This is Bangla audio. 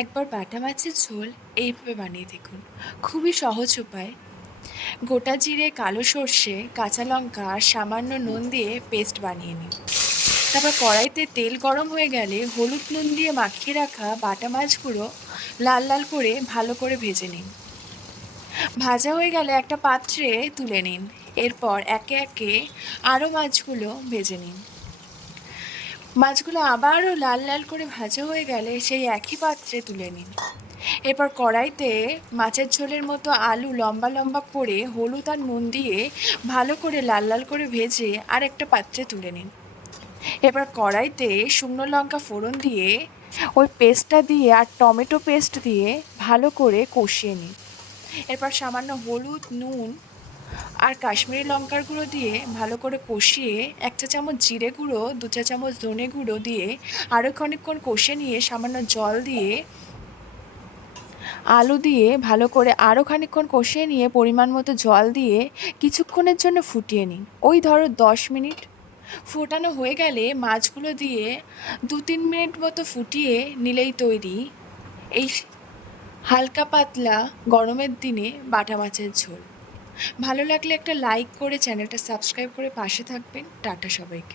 একবার বাটা মাছের ঝোল এইভাবে বানিয়ে দেখুন। খুবই সহজ উপায়। গোটা জিরে, কালো সর্ষে, কাঁচা লঙ্কা আর সামান্য নুন দিয়ে পেস্ট বানিয়ে নিন। তারপর কড়াইতে তেল গরম হয়ে গেলে হলুদ নুন দিয়ে মাখিয়ে রাখা বাটা মাছগুলো লাল লাল করে ভালো করে ভেজে নিন। ভাজা হয়ে গেলে একটা পাত্রে তুলে নিন। এরপর একে একে আরও মাছগুলো ভেজে নিন। মাছগুলো আবারও লাল লাল করে ভাজা হয়ে গেলে সেই একই পাত্রে তুলে নিন। এরপর কড়াইতে মাছের ঝোলের মতো আলু লম্বা লম্বা করে হলুদ আর নুন দিয়ে ভালো করে লাল লাল করে ভেজে আর একটা পাত্রে তুলে নিন। এবার কড়াইতে শুকনো লঙ্কা ফোড়ন দিয়ে ওই পেস্টটা দিয়ে আর টমেটো পেস্ট দিয়ে ভালো করে কষিয়ে নিন। এরপর সামান্য হলুদ, নুন আর কাশ্মীরি লঙ্কার গুঁড়ো দিয়ে ভালো করে কষিয়ে 1 চা চামচ জিরে গুঁড়ো, 2 চা চামচ ধনে গুঁড়ো দিয়ে আরও খানিকক্ষণ কষে নিয়ে সামান্য জল দিয়ে আলু দিয়ে ভালো করে আরও খানিকক্ষণ কষিয়ে নিয়ে পরিমাণ মতো জল দিয়ে কিছুক্ষণের জন্য ফুটিয়ে নিন। ওই ধরো 10 মিনিট। ফোটানো হয়ে গেলে মাছগুলো দিয়ে 2-3 মিনিট মতো ফুটিয়ে নিলেই তৈরি এই হালকা পাতলা গরমের দিনে বাটা মাছের ঝোল। ভালো লাগলে একটা লাইক করে চ্যানেলটা সাবস্ক্রাইব করে পাশে থাকবেন। টাটা সবাইকে।